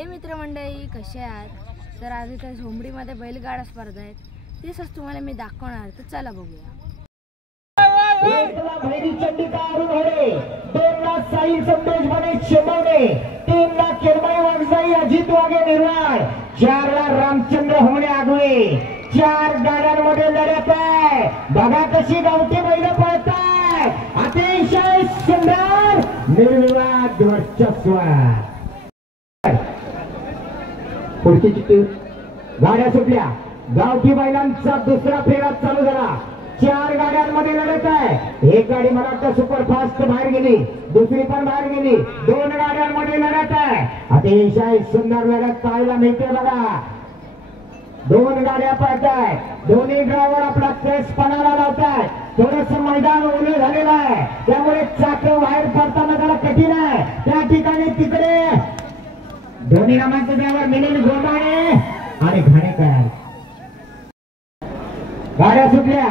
हे मित्रमंडळी कसे आहात? तर आज इथे झोंबडीमध्ये बैलगाडा स्पर्धा आहेत, तेच आज तुम्हाला मी दाखवणार. तर चला बघूया. एकला भैरी चंडिका अरुण हरे, दोनला साई संदेश मनीष शिमवणे, तीनला किरमई वागजाई अजित वागे निर्वाळ, चारला रामचंद्र होमणे आगवे. चार गाड्यांमध्ये लढत आहे. बघा कशी गावठी बैल पळताय. अतिशय सुंदर निर्विवाद वर्चस्व. पुढची चिठ्ठी गाड्या सुटल्या. गावठी बैलांचा दुसरा फेरा चालू झाला. चार गाड्यांमध्ये लढत आहे. एक गाडी मला वाटतं सुपरफास्ट बाहेर गेली, दुसरी पण बाहेर गेली. दोन गाड्यांमध्ये लढत आहे. अतिशय सुंदर लढत पाहायला मिळते. बघा दोन गाड्या पळताय. दोन्ही ड्रायव्हर आपला केस पणाला लावताय. थोडस मैदान ओले झालेलं आहे, त्यामुळे चाकं बाहेर पडताना त्याला कठीण आहे. त्या ठिकाणी तिकडे दोन्ही नामांचे ड्रायव्हर मिलिंद गोमाणे आणि घाणेकर. गाड्या सुटल्या.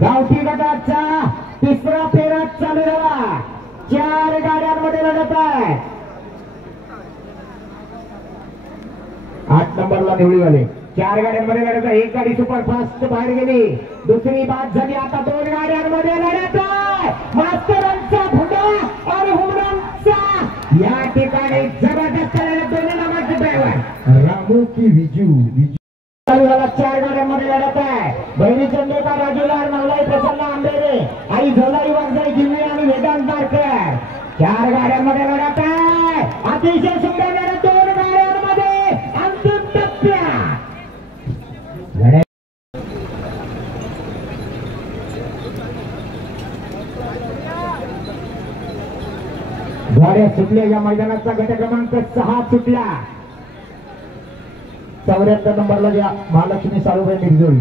गावठी गटाचा तिसरा फेरा चालू झाला. चार गाड्यांमध्ये लढत आहे. 8 नंबरला निवडी झाली. चार गाड्यांमध्ये लढत आहे. एक गाडी सुपरफास्ट बाहेर गेली, दुसरी बाद झाली. आता दोन गाड्यांमध्ये लढत आहे. मास्तरांचा भुंडा आणि हुमरांचा या ठिकाणी जबरदस्त लढत. दोन्ही नामाचे ड्रायव्हर रामू की विजू चालू झाला. चार गाड्यांमध्ये लढत आहे. बहिणी चंदेका राजूलाल नवलाई प्रसन्न आंबेरे, आई झोलाई वागजाई जिल्हे आणि वेदांत नारकर. चार गाड्यांमध्ये लढत आहे. अतिशय सुंदर लढत. दोन गाड्यांमध्ये अंतिम टप्प्यात गाड्या सुटल्या. या मैदानाचा गट क्रमांक 6 सुटला. 74 नंबरला ज्या महालक्ष्मी साळुबाई निर्जोळी.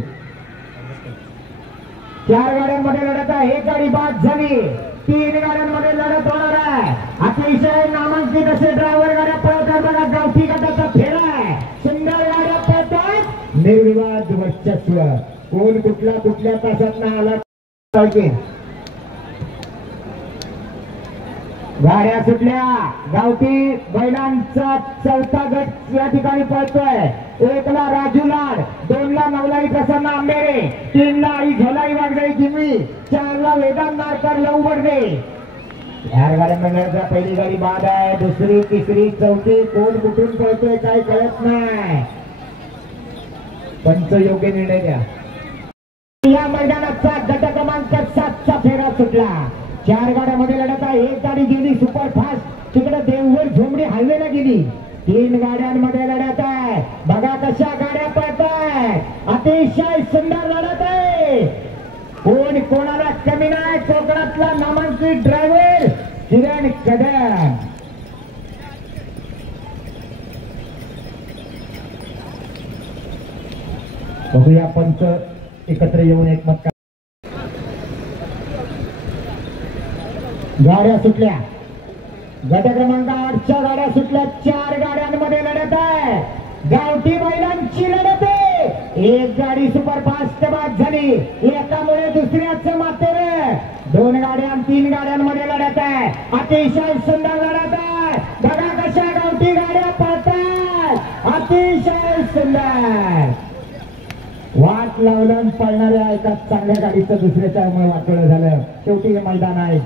चार गाड्यांमध्ये लढत आहे. एक गाडी बाद झाली. तीन गाड्यांमध्ये लढत होणार आहे. अतिशय नामांकित असे ड्रायव्हर गाड्या पळतात. बघा गावठी गटाचा फेरा आहे. सुंदर गाड्या पळतात. निर्विवाद वर्चस्व. कोण कुठल्या तासात आला. गाड्या सुटल्या. गावठी बैलांचा चौथा गट या ठिकाणी पळतोय. एकला राजूलाल, दोनला नवलाई प्रसन्न आंबेरे, तीनला आई झोलाई वागजाई जिमी, चारला वेदांत नारकर लवबडणे. चार गाड्यांमध्ये पहिली गाडी बाद आहे. दुसरी, तिसरी, चौथी. कोण कुठून पळतोय काय कळत नाही. पंच योग्य निर्णय द्या. या मैदानाचा गट क्रमांक 7चा फेरा सुटला. चार गाड्यांमध्ये लढत आहे. एक गाडी गेली सुपरफास्ट, तिकडे देवघर झोंबडी हायवेला गेली. तीन गाड्यांमध्ये लढत आहे. बघा कशा गाड्या पळताय. अतिशय सुंदर लढत आहे. कोण कोणाला कमी नाही. कोकणातला नामांकित ड्रायव्हर किरण कदम. बघूया पंच एकत्र येऊन एकमत. गाड्या सुटल्या. गट क्रमांक 8च्या गाड्या सुटल्या. चार गाड्यांमध्ये लढत आहे. गावठी बैलांची लढत आहे. एक गाडी सुपरफास्ट बाद झाली. एकामुळे दुसऱ्याचं मातेर. दोन गाड्या तीन गाड्यांमध्ये लढत आहे. अतिशय सुंदर लढत आहे. बघा कशा गावठी गाड्या पळतात. अतिशय सुंदर. वाट लावलं पळणाऱ्या एका चांगल्या गाडीचं दुसऱ्याच्या वाटोळं झालं. शेवटी हे मैदान आहे.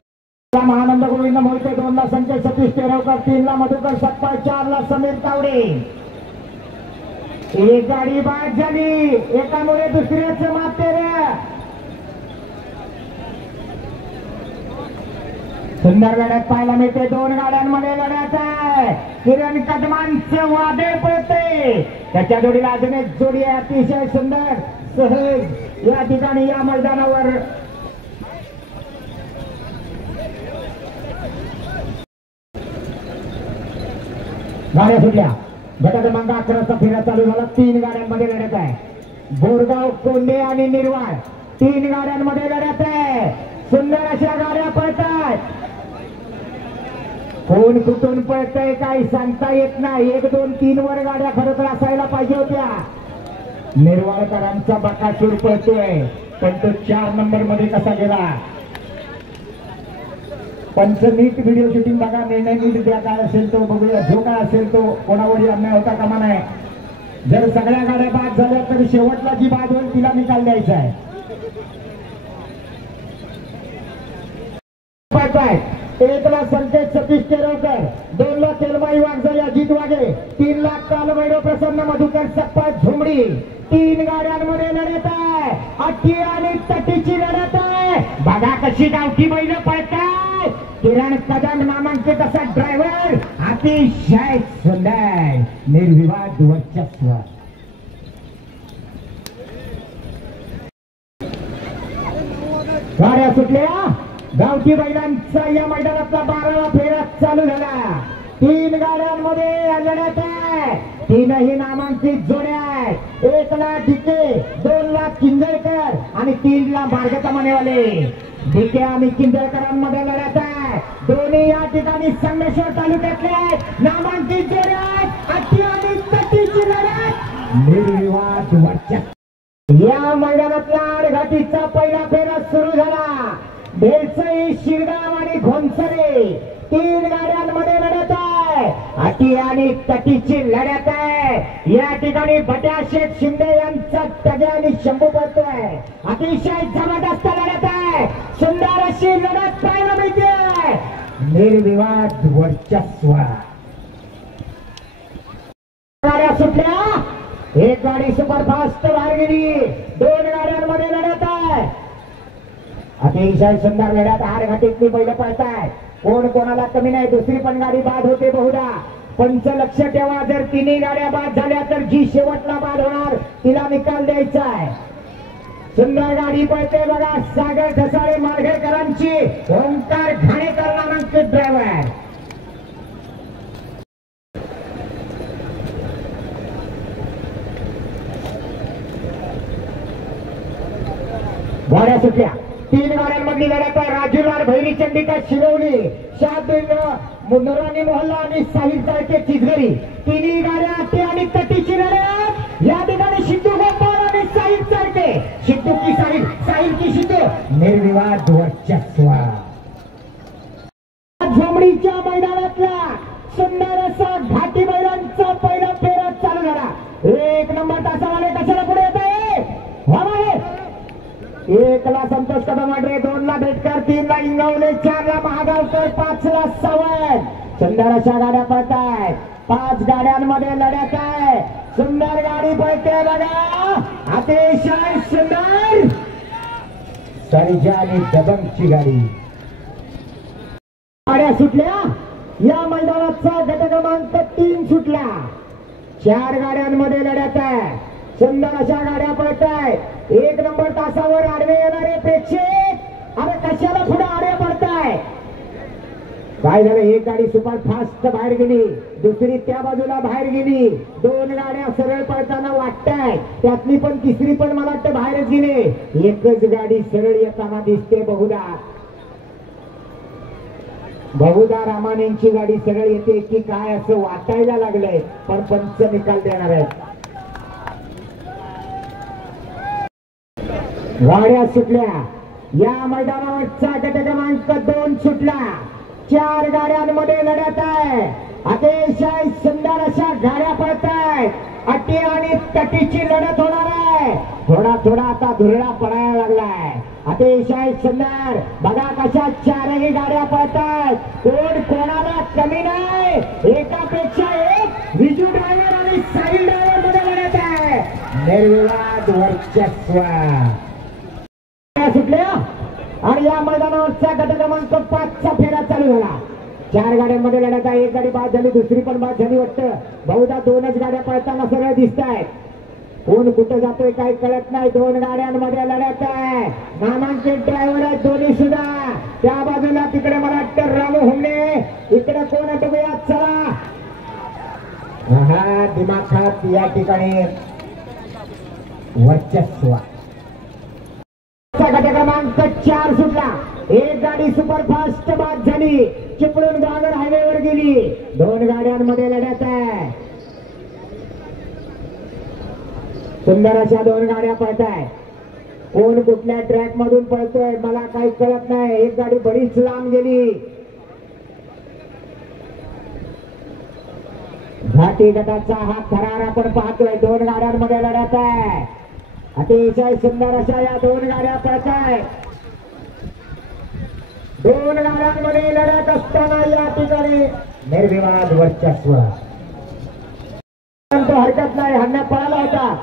महानंद गोविंद मोहिते, दोनला संजय सतीश तेरवकर, तीनला मधुकर सपकाळ, चारला समीर तावडे. एक गाडी बाद झाली. एकामुळे दुसऱ्याचं मातेर. सुंदर लढत पाहायला मिळते. दोन गाड्यांमध्ये लढत आहे. किरण कदमांचे वादळ पळते. त्याच्या जोडीला अजून एक जोडी आहे. अतिशय सुंदर सहज या ठिकाणी या मैदानावर गाड्या सुटल्या. गट क्रमांक 11चा फेरा चालू झाला. तीन गाड्यांमध्ये लढत आहे. बोरगाव, कोंडे आणि निर्वाळ. तीन गाड्यांमध्ये लढत आहे. सुंदर अशा गाड्या पळतात. कोण कुठून पळतय काही सांगता येत नाही. 1, 2, 3 वर गाड्या खरं तर असायला पाहिजे होत्या. निर्वाळकरांचा बकासूर पळतोय, पण तो 4 नंबर मध्ये कसा गेला. पंच नीट व्हिडिओ शूटिंग बघा, निर्णय नीट द्या, काय असेल तो बघूया, जो काय असेल तो कोणावरही अन्याय होता कामा नये. जर सगळ्या गाड्या बाद झाल्या तर शेवटला जी बाद होईल तिला निकाल द्यायचा आहे. एकला संकेत सतीश केरळकर, 2 ला तेलमाई वाघजाई अजित वाघे, 3 ला कालभैरव प्रसन्न मधुकर सप्पा झुमडी. 3 गाड्यांमध्ये लढत आहे, अटी आणि तटीची लढत आहे. बघा कशी गावठी बैल पळताय. किरण कदम नामांकित असा ड्रायव्हर, अतिशय सुंदर निर्विवाद वर्चस्व. गाड्या सुटल्या. गावठी बैलांचा या मैदानातला 12वा फेरा चालू झाला. 3 गाड्यांमध्ये लढत आहे. 3ही नामांकित जोड्या आहेत. 1 ला ढिके, 2 ला किंजळकर आणि 3 ला मार्गता मनेवाले. ढिके आणि किंजळकरांमध्ये लढत आहे. दोन्ही या ठिकाणी संगमेश्वर तालुक्यातले नामांकित जोड्या आहेत. अटी आणि तटीची लढत निर्विवाद वर्चस्व. या मैदानातला आडघाटीचा पहिला फेरा सुरू झाला. बेलसई, शिरगाव आणि घोणसरे 3 गाड्यांमध्ये लढत आहे. अटी आणि तटीची लढत आहे. या ठिकाणी बट्या शेठ शिंदे यांचा टगे आणि शंभू पडतोय. अतिशय जबरदस्त लढत आहे. सुंदर अशी लढत पाहायला मिळते. निर्विवाद वर्चस्व. गाड्या सुटल्या. 1 गाडी सुपरफास्ट बाहेर गेली. 2 गाड्यांमध्ये लढत आहे. अतिशय सुंदर लढत. आडघाटीतली बैल पळताय. कोण कोणाला कमी नाही. दुसरी पण गाडी बाद होते बहुधा. पंच लक्ष ठेवा, जर 3 गाड्या बाद झाल्या तर जी शेवटला बाद होणार तिला निकाल द्यायचा आहे. सुंदर गाडी पळते बघा. सागर ढसाळे माळघरकरांची. ओंकार घाणेकर नामांकित ड्रायव्हर. गाड्या सुटल्या. 3 गाड्यांमधली लढत आहे. राजूलाल भैरी चंडिका शिरवली, शाहदीन मुन्नरानी मोहल्ला आणि साहिल चाळके चिजगरी. 3 गाड्या अटी आणि तटीची लढत. या ठिकाणी सिद्धू गोपाळ आणि साहिल चाळके. सिद्धू की साहिल, साहिल की सिद्धू. निर्विवाद वर्चस्व. झोमडीच्या मैदानातला सुंदर असा घाटी बैलांचा पहिला फेरा चालू झाला. 1 नंबर तासावाले कशाला पुढे येत आहे. 1 ला संतोष कदम वाडरे, 2 ला भेटकर, 3 ला इंगवले, 4 ला महागावकर, 5 ला सावंत. सुंदर अशा गाड्या पळतायत. 5 गाड्यांमध्ये लढत आहे. सुंदर गाडी पळते बघा. अतिशय सुंदर सर्जा आणि दबंगची गाडी. गाड्या सुटल्या. या मैदानाचा गट क्रमांक 3 सुटला. 4 गाड्यांमध्ये लढत आहे. सुंदर अशा गाड्या पळताय. 1 नंबर तासावर आडवे येणारे प्रेक्षक. अरे कशाला पुढे आडवे पडताय. काय झालं. 1 गाडी सुपर फास्ट बाहेर गेली, दुसरी त्या बाजूला बाहेर गेली. 2 गाड्या सरळ पळताना वाटताय. त्यातली पण तिसरी पण मला वाटतं बाहेरच गेली. एकच गाडी सरळ येताना दिसते बहुधा रामानेंची गाडी सरळ येते की काय असं वाटायला लागलंय. पण पंच निकाल देणार आहेत. गाड्या सुटल्या. या मैदानावरचा गट क्रमांक 2 सुटला. 4 गाड्यांमध्ये लढत आहे. अतिशय सुंदर अशा गाड्या पळतायत. अटी आणि तटीची लढत होणार आहे. थोडा आता धुरळा पडायला लागलाय. अतिशय सुंदर बघा कशा 4ही गाड्या पळतायत. कोण कोणाला कमी नाही. एकापेक्षा एक विजू ड्रायव्हर आणि साहिल ड्रायव्हर मध्ये लढत आहे. निर्विवाद वर्चस्व. सुटल्या. आणि या मैदानावरचा गट क्रमांक 5चा फेरा चालू झाला. 4 गाड्यांमध्ये लढत आहे. 1 गाडी बाद झाली, दुसरी पण बाद झाली वाटतं. बहुधा 2च गाड्या पळताना सरळ दिसत आहेत. कोण कुठं जातोय काही कळत नाही. 2 गाड्यांमध्ये लढत आहे. नामांकित ड्रायव्हर आहेत दोन्ही सुद्धा. त्या बाजूला तिकडे मला वाटतं रामू हुमणे, इकडे कोण बघूया. चला हा दिमाखात या ठिकाणी वर्चस्व. गट क्रमांक 4 सुटला. 1 गाडी सुपरफास्ट बाद झाली, चिपळूण ग्वागर हायवेवर गेली. 2 गाड्यांमध्ये लढत आहे. सुंदर अशा 2 गाड्या पळताय. कोण कुठल्या ट्रॅक मधून पळतोय मला काही कळत नाही. 1 गाडी बरीच लांब गेली. घाटी गटाचा हा थरार आपण पाहतोय. दोन गाड्यांमध्ये लढत आहे. अतिशय सुंदर अशा या दोन गाड्या पळत आहेत. दोन गाड्यांमध्ये लढत असताना या ठिकाणी निर्विवाद वर्चस्व. हरकत नाही, हल्ला पळाला होता.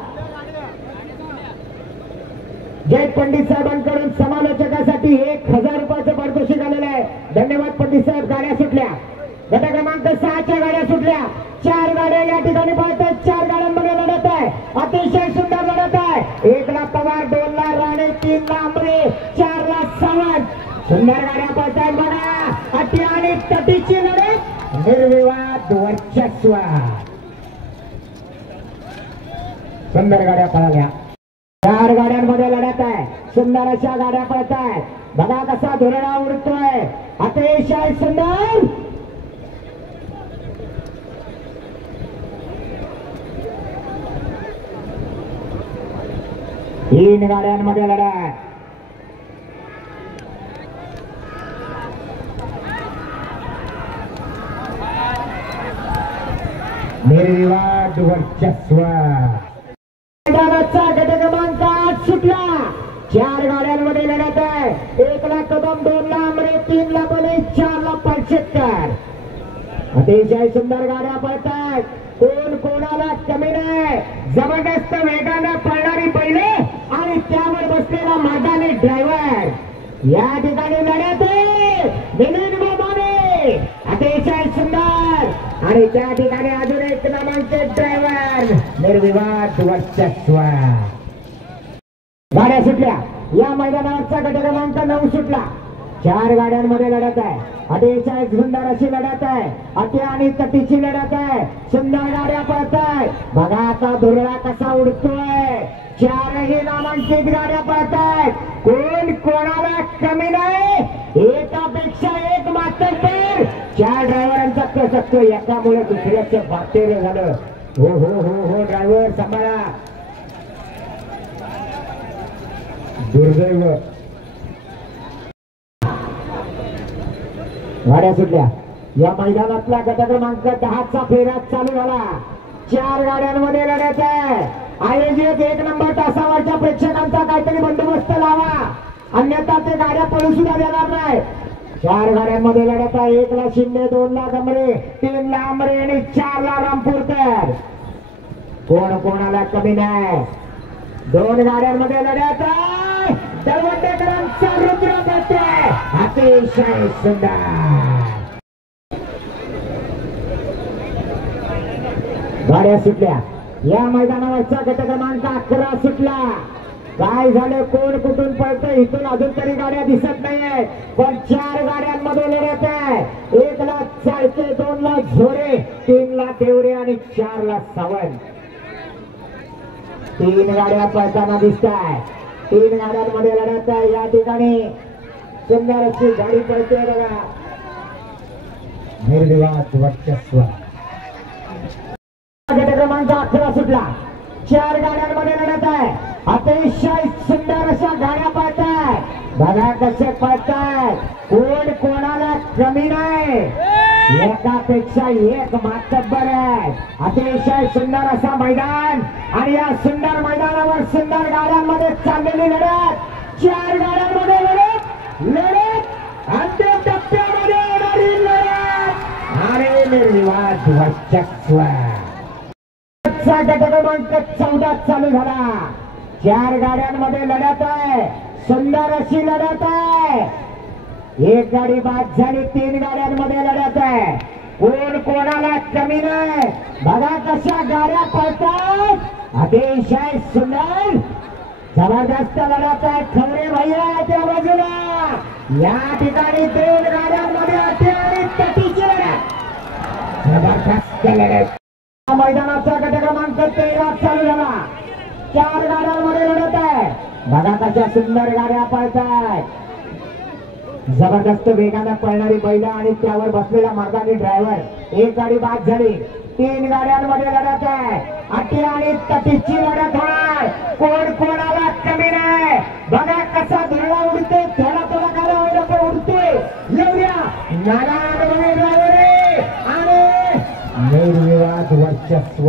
जय पंडित साहेबांकडून समालोचकासाठी 1000 रुपयाचं पारितोषिक आलेलं आहे. धन्यवाद पंडित साहेब. गाड्या सुटल्या. गट क्रमांक 6च्या गाड्या सुटल्या. 4 गाड्या या ठिकाणी पाहतात. 4 गाड्यांमध्ये लढत आहे. अतिशय सुंदर लढत आहे. 1 ला पवार, 2 ला राणे, 3 ला आंबरे, 4 ला सावंत. सुंदर गाड्या पाहतात बघा. अटी आणि तटीची लढत, निर्विवाद वर्चस्व. सुंदर गाड्या पळाल्या. 4 गाड्यांमध्ये लढत आहे. सुंदर अशा गाड्या पळत आहेत. बघा कसा धुरळा उडतोय. अतिशय सुंदर. तीन गाड्यांमध्ये लढत. निर्विवाद वर्चस्व. मैदानाचा गट क्रमांक 8 सुटला. 4 गाड्यांमध्ये लढत आहे. 1 ला कदम, 2 ला आमरे, 3 ला बले, 4 ला पालशेतकर. अतिशय सुंदर गाड्या पळतात. कोण कोणाला कमी नाही. जबरदस्त वेगानं पळणारी बैले आणि त्यावर बसलेला मादानी ड्रायव्हर. या ठिकाणी लढत आहे. मिलिंद बाबाने अतिशय सुंदर. आणि त्या ठिकाणी अजून एक नामांकित ड्रायव्हर. निर्विवाद वर्चस्व. गाड्या सुटल्या. या मैदानावरचा गट क्रमांक 9 सुटला. 4 गाड्यांमध्ये लढत आहे. अतिशय सुंदर अशी लढत आहे. अटी आणि तटीची लढत आहे. सुंदर गाड्या पळत आहेत. बघा आता धुरळा कसा उडतोय. 4ही नामांकित गाड्या पळत आहेत. कोण कोणाला कमी नाही. एकापेक्षा एक मात्र 4 ड्रायव्हरांचा कस असतो. एकामुळे दुसऱ्याचं बातेर झालं. हो हो हो हो ड्रायव्हर सांभाळा. दुर्दैव. गाड्या सुटल्या. या मैदानातला गट क्रमांक 10चा फेरा चालू झाला. 4 गाड्यांमध्ये लढत आहे. आयोजक 1 नंबर तासावरच्या प्रेक्षकांचा काहीतरी बंदोबस्त लावा, अन्यथा ते गाड्या पळू सुद्धा देणार नाही. 4 गाड्यांमध्ये लढत आहे. 1 ला शिंदे, 2 ला गमरे, 3 ला आमरे आणि 4 ला रामपूरकर. कोण कोणाला कमी नाही. 2 गाड्यांमध्ये लढत आहे. दळवंडेकरांचा रुद्र पळतोय. अतिशय सुंदर. गाड्या सुटल्या. या मैदानावरचा गट क्रमांक 11 सुटला. काय झालं, कोण कुठून पळतंय इथून अजून तरी गाड्या दिसत नाहीये. पण 4 गाड्यांमध्ये लढत आहे. 1 ला चाळके, 2 ला झोरे, 3 ला देवरे आणि 4 ला सावंत. 3 गाड्या पळताना दिसत आहे. 3 गाड्यांमध्ये लढत आहे. या ठिकाणी सुंदर अशी गाडी पळते बघा. निर्विवाद वर्चस्व. गट क्रमांक 11 सुटला. 4 गाड्यांमध्ये लढत आहे. अतिशय सुंदर अशा गाड्या पळताय. बघा कसे पळताय. कोण कोणाला कमी नाही. एकापेक्षा एक मातब्बर आहे. अतिशय सुंदर असा मैदान आणि या सुंदर मैदानावर सुंदर गाड्यांमध्ये चाललेली लढत. 4 गाड्यांमध्ये लढत अंतिम टप्प्यामध्ये येणारी लढत आणि निर्विवाद वर्चस्व. गट क्रमांक 14 चालू झाला. 4 गाड्यांमध्ये लढत आहे. सुंदर अशी लढत आहे. 1 गाडी बाद झाली. 3 गाड्यांमध्ये लढत आहे. कोण कोणाला कमी नाही. बघा कशा गाड्या पळतात. अतिशय सुंदर जबरदस्त लढत आहे. खवरे भैया त्या बाजूला. या ठिकाणी 2 गाड्यांमध्ये अटी आणि तटीची लढत. जबरदस्त लढत. मैदानाचा गट क्रमांक 13 चालू झाला. 4 गाड्यांमध्ये लढत आहे. बघा कशा सुंदर गाड्या पळतायत. जबरदस्त वेगानं पळणारी बैल आणि त्यावर बसलेला मर्दानी ड्रायव्हर. 1 गाडी बाद झाली. 3 गाड्यांमध्ये लढत आहे. अटी आणि तटीची लढत होणार. कोण कोणाला कमी नाही. बघा कसा धुरळा उडते. थोडा थोडा गाड्या होईल पण उडते. येऊया नाना ड्रायव्हर आणि निर्विवाद निर्विवाद वर्चस्व.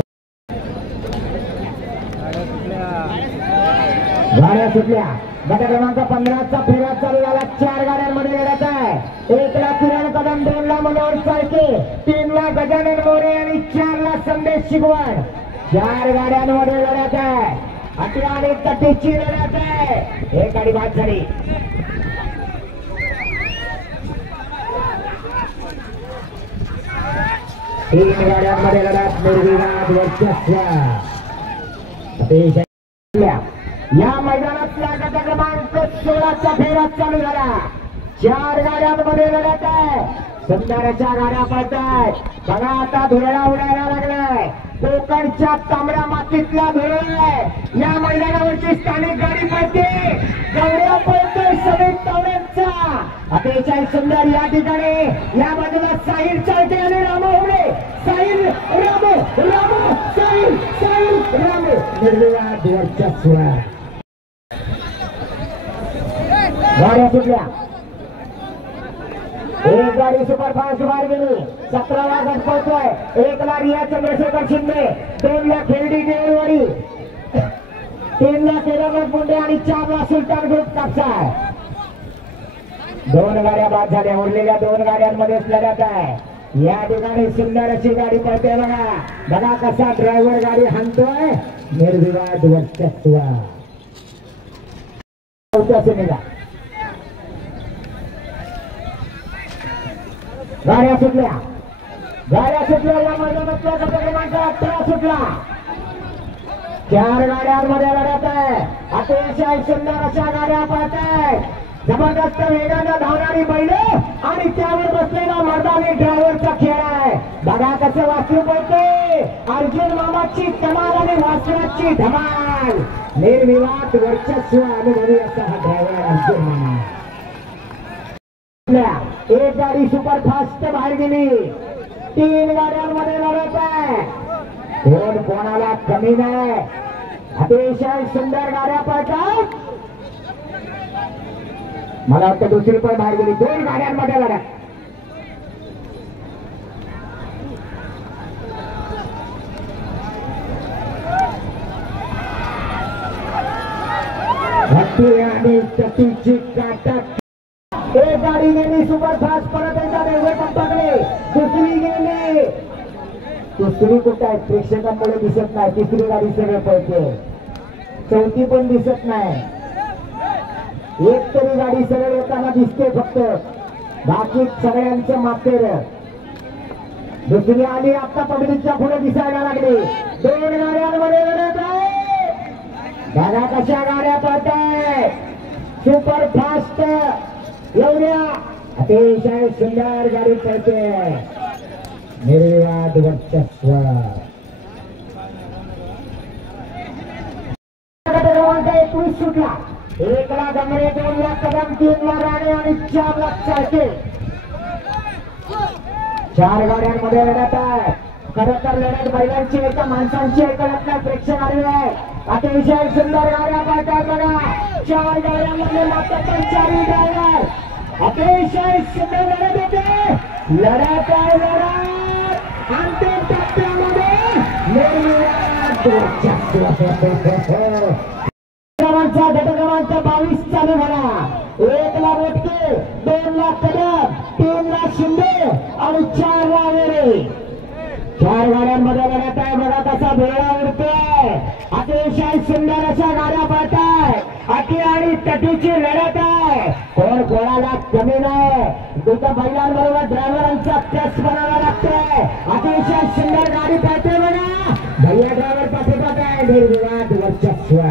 गाड्या सुटल्या. गट क्रमांक 15चा फेरा चालू झाला. 4 गाड्यांमध्ये लढत आहे. 1 ला किरण कदम, 2 ला मनोहर साळके, 3 ला गजानन मोरे आणि 4 ला संदेश शिगवण. 4 गाड्यांमध्ये लढत आहे. अटी आणि तटीची लढत आहे. एक गाडी बाद झाली. तीन गाड्यांमध्ये लढत निर्विवाद वर्चस्व. या मैदानातल्या गट क्रमांक 16चा फेरा चालू झाला. 4 गाड्यांमध्ये लढत आहे. सुंदरच्या गाड्या पळतायत. बघा आता धुळा उडायला लागलाय. कोकणच्या तांबड्या मातीतला धुळा या मैदानावरची स्थानिक गाडी पळते. गौरव पळतोय समीर तावड्यांचा. अतिशय सुंदर या ठिकाणी या बाजूला साहिल चालते आणि रामू होणे. साहिल रामू रामू साहिल साहिल रामू निर्विवाद वर्चस्व. गाड्या सुटल्या. एक गाडी सुपरफास्ट बाहेर गेली. 17वा गट पोहोचतोय. 1 ला रिया चंद्रशेखर शिंदे, 2 ला खेरडी देववाडी, 3 ला केदारनाथ मुंडे आणि 4 ला सुलतान ग्रुप कापसाय. 2 गाड्या बाद झाल्या. उरलेल्या 2 गाड्यांमध्येच लढत आहे. या ठिकाणी सुंदर अशी गाडी पळते. बघा बघा कसा ड्रायव्हर गाडी हाणतोय. निर्विवाद वर्चस्व. गाड्या सुटल्या. गाड्या सुटल्या. या मैदानातल्या गट क्रमांक 18 सुटला. 4 गाड्यांमध्ये लढत आहे. अतिशय सुंदर अशा गाड्या पळत आहेत. जबरदस्त वेगानं धावणारी बैल आणि त्यावर बसलेला मर्दानी ड्रायव्हरचा खेळ आहे. बघा कसं वासरू पळते. अर्जुन मामाची कमाल आणि वासराची धमाल. निर्विवाद वर्चस्व अनुभवी असा हा ड्रायव्हर अर्जुन मामा. एक गाडी सुपरफास्ट बाहेर गेली. 3 गाड्यांमध्ये लढत आहे. कोण कोणाला कमी नाही. अतिशय सुंदर गाड्या पळतात. मला वाटतं दुसरी पण बाहेर गेली. 2 गाड्यांमध्ये लढत. हत्ती आणि तटीची काटा. एक गाडी गेली सुपरफास्ट. परत एकदा रेल्वे पंपाकडे. दुसरी गेली. तिसरी कुठं आहे प्रेक्षकांमुळे दिसत नाही. तिसरी गाडी सगळं पळते. चौथी पण दिसत नाही. एक तरी गाडी सरळ येताना दिसते फक्त. बाकी सगळ्यांचं मातेर. दुसरी आली आता पब्लिकच्या पुढे दिसायला लागली. 2 गाड्यांमध्ये लढत आहे. बघा कशा गाड्या पळताय. सुपरफास्ट एवढ्या अतिशय सुंदर गाडी पळते. निर्विवाद वर्चस्व. क्रमांक 21 सुटला. 1 ला गमरे, 2 ला कदम, 3 ला राणे आणि 4 ला चाळके. 4 गाड्यांमध्ये लढत आहे. खरं तर लढत बैलांची आहे का माणसांची आहे कळत नाही. प्रेक्षक आलेले आहे. अतिशय सुंदर गाड्या पळतात. बघा 4 गाड्यांमध्ये मात्र 4 ड्रायव्हर. अतिशय सुंदर लढत होते. लढत आहे लढत. अंतिम टप्प्यामध्ये निर्विवाद वर्चस्व. गट क्रमांक 22 चालू झाला. 1 ला मोटके, 2 ला कदम, 3 ला शिंदे आणि 4 ला वेरे. 4 गाड्यांमध्ये लढत आहे. बघा कसा भेळा उडतोय. अतिशय सुंदर अशा गाड्या पळताय. अटी आणि तटीची लढत आहे. कोण कोणाला कमी नाही. तिथं बैलांबरोबर ड्रायव्हरांचा टेस्ट बनावा लागतोय. अतिशय सुंदर गाडी पळते. बघा भैया ड्रायव्हर पाठीपाठ आहे. निर्विवाद वर्चस्व.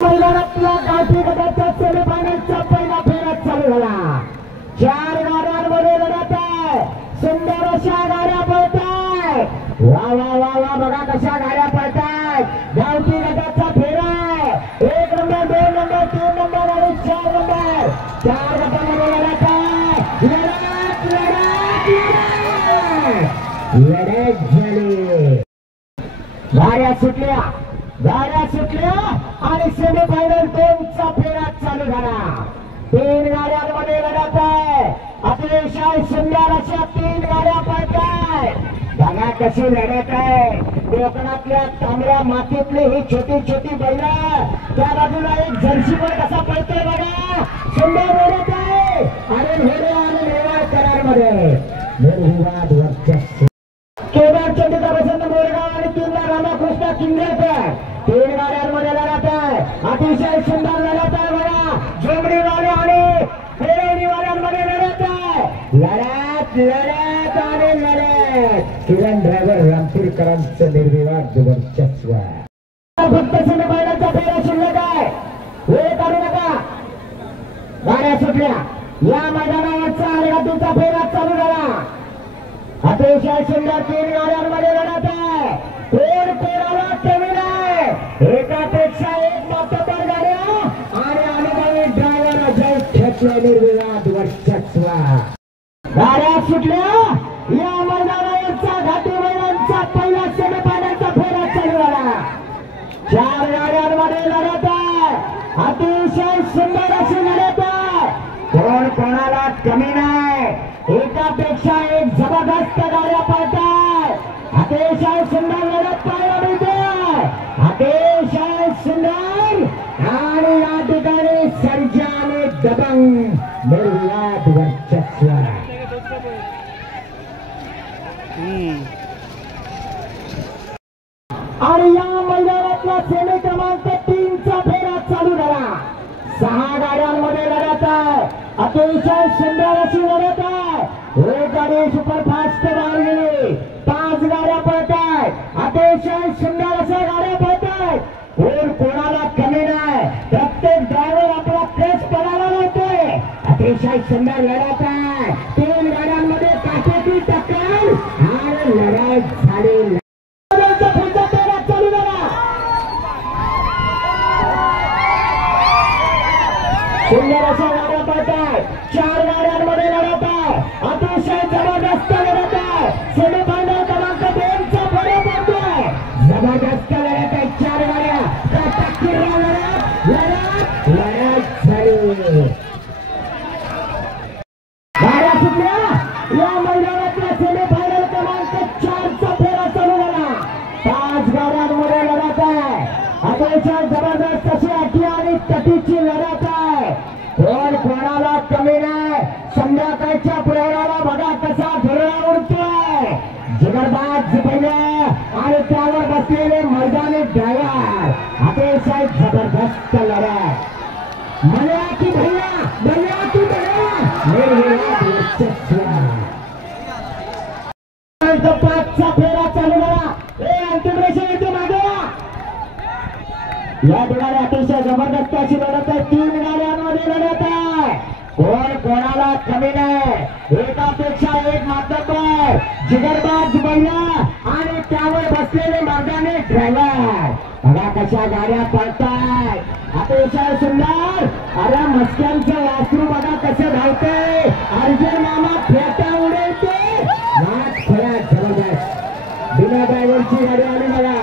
मैदानातल्या गाठी गटाच्या सेमीफायनलचा पहिला फेरा चालू झाला. 4 गाड्यांमध्ये लढत आहे. सुंदर अशा गाड्या पळताय. वा वा वा वा. बघा कशा गाड्या पळताय. गावठी गटाचा फेरा आहे. 1 नंबर, 2 नंबर, 3 नंबर आणि 4 नंबर. 4 गटामध्ये लढत आहे. लढत लढत झाली. गाड्या सुटल्या. गाड्या सुटल्या आणि सेमीफायनल 2चा फेरा चालू झाला. 3 गाड्यांमध्ये लढत आहे. अतिशय सुंदर अशा 3 गाड्या पळताय. कशी लढत आहे. कोकणातल्या तांबड्या मातीतली ही छोटी छोटी बैला, त्या बाजूला एक जर्सी पण कसा पळतोय बघा. सुंदर लढत आहे आणि भेडे आणि निर्वाळ करारमध्ये निर्विवाद वर्चस्व. केदार चंद्रिका प्रसन्न मोरगाव आणि 3 ला रामाकृष्ण किंग्रेकर. 3 गाड्यांमध्ये लढत आहे. अतिशय सुंदर लढत आहे बघा. झोमडीवाले आणि फेरवणीवाल्यांमध्ये लढत आहे. लढत लढत आणि लढत. किरण ड्रायव्हर रामपूरकरांचं निर्विवाद वर्चस्व. फक्त बैलाचा फेरा शिल्लक आहे. वेळ काढू नका. गाड्या सुटल्या. या मैदानावरचा आडगाठीचा फेरा चालू झाला. अतिशय सुंदर 3 गाड्यांमध्ये लढत आहे. कोण कोणाला कमी नाही. एकापेक्षा एक मातबर गाड्या आणि अनुभवी ड्रायव्हर अजय खेचले निर्विवाद वर्चस्व. गाड्या सुटल्या. या मैदानावरचा घाटी बैलांचा पहिला सेमीफायनलचा फेरा चालू झाला. 4 गाड्यांमध्ये लढत आहे. अतिशय सुंदर अशी लढत आहे. कोण कोणाला कमी नाही. एकापेक्षा एक जबरदस्त गाड्या पळतात. अतिशय सुंदर लढत पाहायला मिळते. अतिशय सुंदर आणि या ठिकाणी सर्जा आणि दबंग निर्विवाद वर्चस्व. आणि या मैदानातला सेमी क्रमांक 3 चा फेरा चालू झाला. 6 गाड्यांमध्ये लढत आहे. अतिशय सुंदर अशी लढत आहे. एक गाडी सुपरफास्ट बाहेर गेली. 5 गाड्या पळत आहेत. अतिशय सुंदर अशा गाड्या पळत आहेत. कोण कोणाला कमी नाही. प्रत्येक ड्रायव्हर आपला केस पडायला लावतोय. अतिशय सुंदर लढत आहे. 3 गाड्यांमध्ये काटेची टक्कर आणि लढत झाली. पुढचा फेरा चालू झाला. सुंदर अशा गाड्या पळत आहेत. 4 गाड्यांमध्ये लढत आहे. अतिशय जबरदस्त लढत आहे. सेमीफायनल क्रमांक 2 चा फेरा पडतोय. जबरदस्त लढत आहे. 4 गाड्या लढत लढत झाली. गाड्या सुटल्या. या मैदानातल्या सेमीफायनल क्रमांक 4 चा फेरा चालू झाला. 5 गाड्यांमध्ये लढत आहे. अतिशय जबरदस्त अशी अटी आणि तटीची लढत आहे. कोण कोणाला कमी नाही. संध्याकाळच्या प्रयोगाला बघा कसा धुरळा उडतोय. जिगरबाज पहिले आणि त्यावर बसलेले मैदानी ड्रायव्हर. अतिशय जबरदस्त लढत. म्हणूया की भैया म्हणूया की भैया निर्विवाद वर्चस्व. 5 चा फेरा चालू झाला. अंतिम रेषा येते मागे. या ठिकाणी अतिशय जबरदस्त अशी लढत आहे. 3 गाड्यांमध्ये लढत आहे. कोण कोणाला कमी नाही. एकापेक्षा एक मातबर जिगरबाज बैला आणि त्यावर बसलेले मैदानी ड्रायव्हर. बघा कशा गाड्या पळताय. अतिशय सुंदर. अरे मस्क्यांचं वासरू बघा कसं धावते. अर्जुन मामा फेटा उडवते. नाच खरा जबरदस्त. बिना ड्रायव्हरची गाडी आली बघा.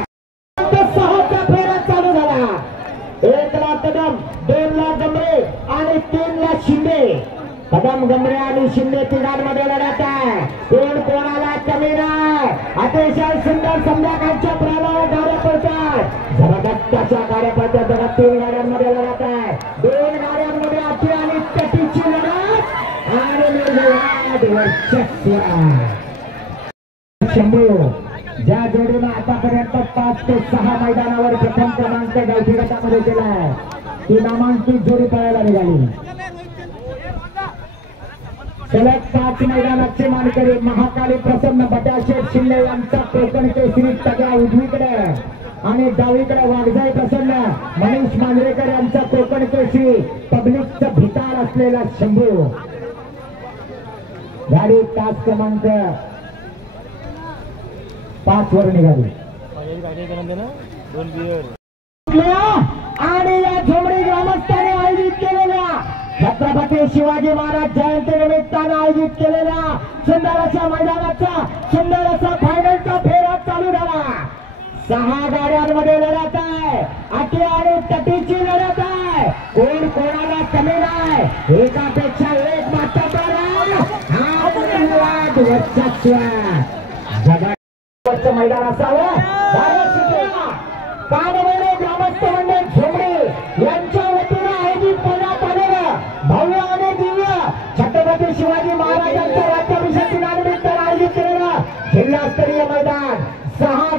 6 चा फेरा चालू झाला. 1 ला कदम, 2 ला गमरे आणि 3 ला शिंदे. कदम, गमरे आणि शिंदे तिघांमध्ये लढत आहे. कोण कोणाला कमी नाही. अतिशय सुंदर संध्याकाळच्या प्रमाणात गाड्या पडतात. जबरदस्त अशा गाड्या पडतात बघा. 3 गाड्यांमध्ये लढत आहे. 2 गाड्यांमध्ये अटी आणि तटीची लढत आणि निर्विवाद वर्चस्व. शंभू ज्या जोडीनं आतापर्यंत 5 ते 6 मैदानावर प्रथम क्रमांक गावठी गटामध्ये केला आहे, ती नामांकित जोडी पळायला निघाली. सलग 5 मैदानाचे मानकरी महाकाली प्रसन्न बट्याशेठ शिंदे यांचा कोकण केसरी तगा उजवीकडे आणि डावीकडे वाघजाई प्रसन्न मनीष मांजरेकर यांचा कोकण केसरी पब्लिकचा भितार असलेला शंभू. गाडी तास क्रमांक 5 वर निघाली. आणि या झोमडी ग्रामस्थांनी आयोजित केलेल्या छत्रपती शिवाजी महाराज जयंती निमित्तानं आयोजित केलेल्या सुंदर अशा मैदानाचा सुंदर असा फायनलचा फेरा चालू झाला. 6 गाड्यांमध्ये लढत आहे. अटी आणि तटीची लढत आहे. कोण कोणाला कमी नाही. एकापेक्षा एक मात्र वर्चस्व. मैदान असावं. कानवैरव ग्रामस्थ मंडळ झोमडे यांच्या वतीनं आयोजित करण्यात आलेलं भव्य आणि दिव्य छत्रपती शिवाजी महाराजांच्या राज्याभिषेक दिनानिमित्त आयोजित केलेलं जिल्हास्तरीय मैदान 6